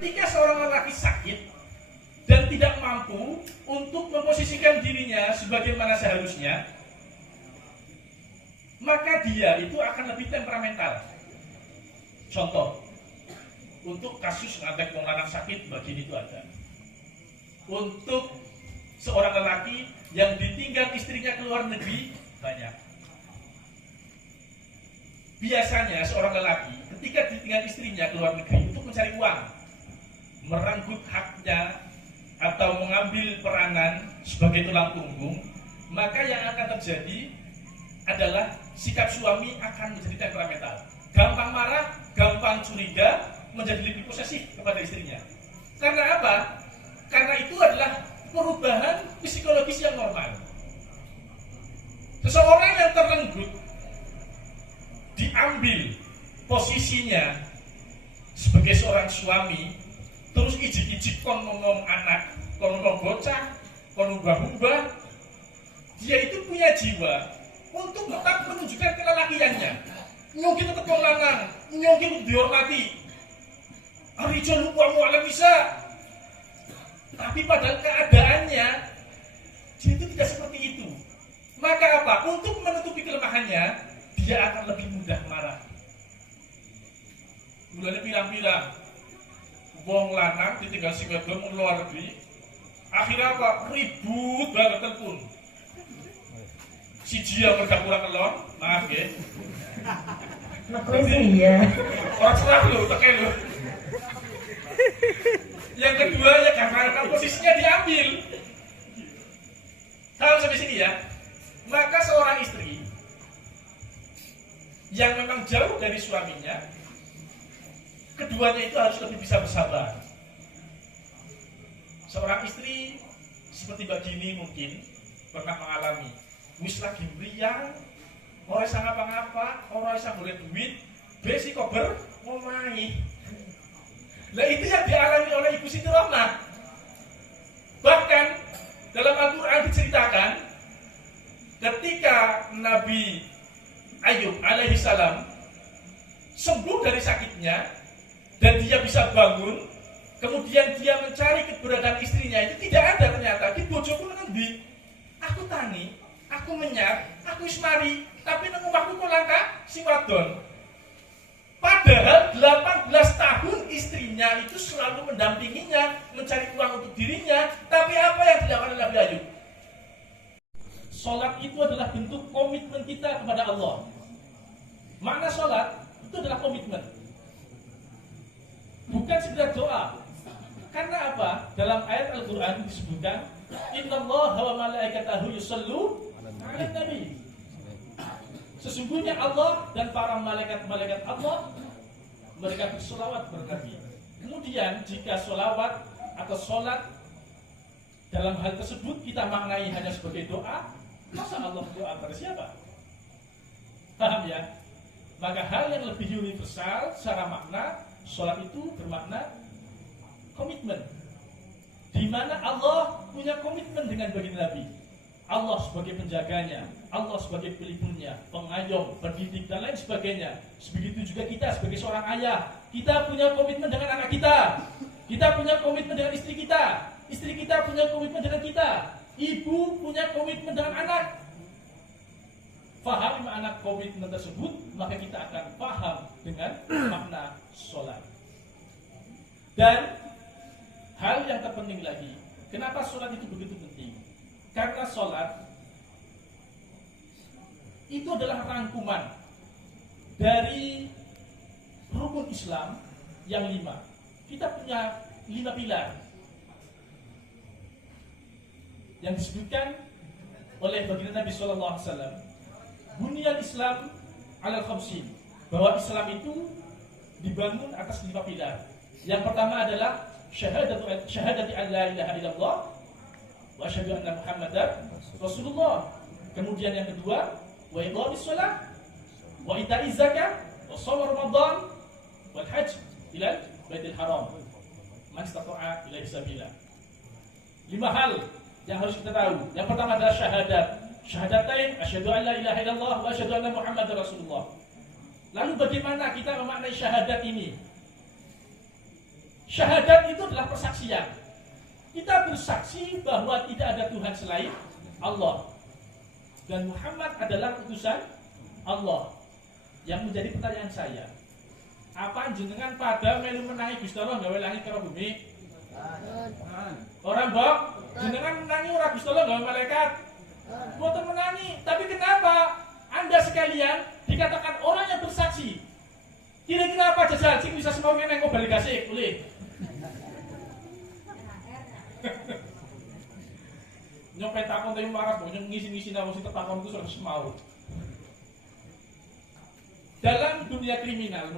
Ketika seorang lelaki sakit dan tidak mampu untuk memposisikan dirinya sebagaimana seharusnya, maka dia itu akan lebih temperamental. Contoh, untuk kasus ngadek wong lanang sakit begini itu ada. Untuk seorang lelaki yang ditinggal istrinya ke luar negeri banyak. Biasanya seorang lelaki ketika ditinggal istrinya ke luar negeri untuk mencari uang, merenggut haknya atau mengambil peranan sebagai tulang punggung, maka yang akan terjadi adalah sikap suami akan menjadi temperamental, gampang marah, gampang curiga, menjadi lebih posesif kepada istrinya. Karena apa? Karena itu adalah perubahan psikologis yang normal. Seseorang yang terenggut, diambil posisinya sebagai seorang suami, terus ijik-ijik kon ngomong anak, kon ngomong bocah, kon ubah-ubah, dia itu punya jiwa untuk tetap menunjukkan kelelakiannya. Nyongki tetap wong lanang, nyongki dihormati. Arijo lupamu alam bisa. Tapi pada keadaannya dia itu tidak seperti itu. Maka apa? Untuk menutupi kelemahannya, dia akan lebih mudah marah. Mulanya bilang-bilang, wong lanang ditinggal si wedok luar negeri, akhirnya apa? Ribut banget pun. Si dia mereka kurang kelon, maaf ya. Iya. Orang serah lo, pakai lo. Yang kedua ya karena posisinya diambil. Kalau sampai sini ya, maka seorang istri yang memang jauh dari suaminya, keduanya itu harus lebih bisa bersabar. Seorang istri seperti Mbak Gini mungkin pernah mengalami, wis lagi meriang, orang sang apa-apa, orang sang boleh duit, besi kober, ngomai. Nah itu yang dialami oleh Ibu Siti Rohmah. Bahkan dalam Al-Quran diceritakan ketika Nabi Ayub alaihissalam sembuh dari sakitnya dan dia bisa bangun, kemudian dia mencari keberadaan istrinya, itu tidak ada ternyata. Di bojoku ngendi? Aku tani, aku menyat, aku ismari, tapi nang omahku kok langka sing wadon. Padahal 18 tahun istrinya itu selalu mendampinginya, mencari uang untuk dirinya. Tapi apa yang dilakukan oleh Nabi Ayub? Sholat itu adalah bentuk komitmen kita kepada Allah. Makna sholat itu adalah komitmen, bukan sekedar doa. Karena apa? Dalam ayat Al-Quran disebutkan, Innallaha wa malaikatahu yusallu 'alan nabi. Sesungguhnya Allah dan para malaikat-malaikat Allah, mereka bersolawat bernabi. Kemudian jika solawat atau sholat dalam hal tersebut kita maknai hanya sebagai doa, masa Allah doa pada siapa? Paham ya? Maka hal yang lebih universal secara makna, sholat itu bermakna komitmen, di mana Allah punya komitmen dengan baginda Nabi. Allah sebagai penjaganya, Allah sebagai pelipurnya, pengayom, pendidik dan lain sebagainya. Begitu juga kita sebagai seorang ayah, kita punya komitmen dengan anak kita, kita punya komitmen dengan istri kita punya komitmen dengan kita, ibu punya komitmen dengan anak. Faham makna komitmen tersebut, maka kita akan paham dengan makna sholat. Dan hal yang terpenting lagi, kenapa sholat itu begitu penting? Karena sholat itu adalah rangkuman dari rukun Islam yang 5. Kita punya 5 pilar yang disebutkan oleh baginda Nabi SAW. Bunyan Islam alal khamsin, bahwa Islam itu dibangun atas 5 pilar. Yang pertama adalah syahadati an la ilaha illallah wa asyhadu anna Muhammadar Rasulullah. Kemudian yang kedua, wa iqamis shalah wa ita'iz zakah wa shaum Ramadan wal hajj ila Baitul Haram. Man istata'a ilaihi sabila. 5 hal yang harus kita tahu. Yang pertama adalah syahadat. Syahadatain asyhadu an la ilaha illallah wa asyhadu anna Muhammadar Rasulullah. Lalu bagaimana kita memaknai syahadat ini? Syahadat itu adalah persaksian. Kita bersaksi bahwa tidak ada Tuhan selain Allah. Dan Muhammad adalah utusan Allah. Yang menjadi pertanyaan saya, apa jenengan pada melu menangi Gusti Allah gawe langit karo bumi? Orang bok, jenengan menangi ora Gusti Allah gawe malaikat? Mboten menangi, tapi kenapa Anda sekalian dikatakan orang yang bersaksi? Kira-kira apa jajal sing bisa semau ngene kok balik kasih boleh? Nyopet takon tapi marah banyak ngisi-ngisi nama si takon itu harus mau. Dalam dunia kriminal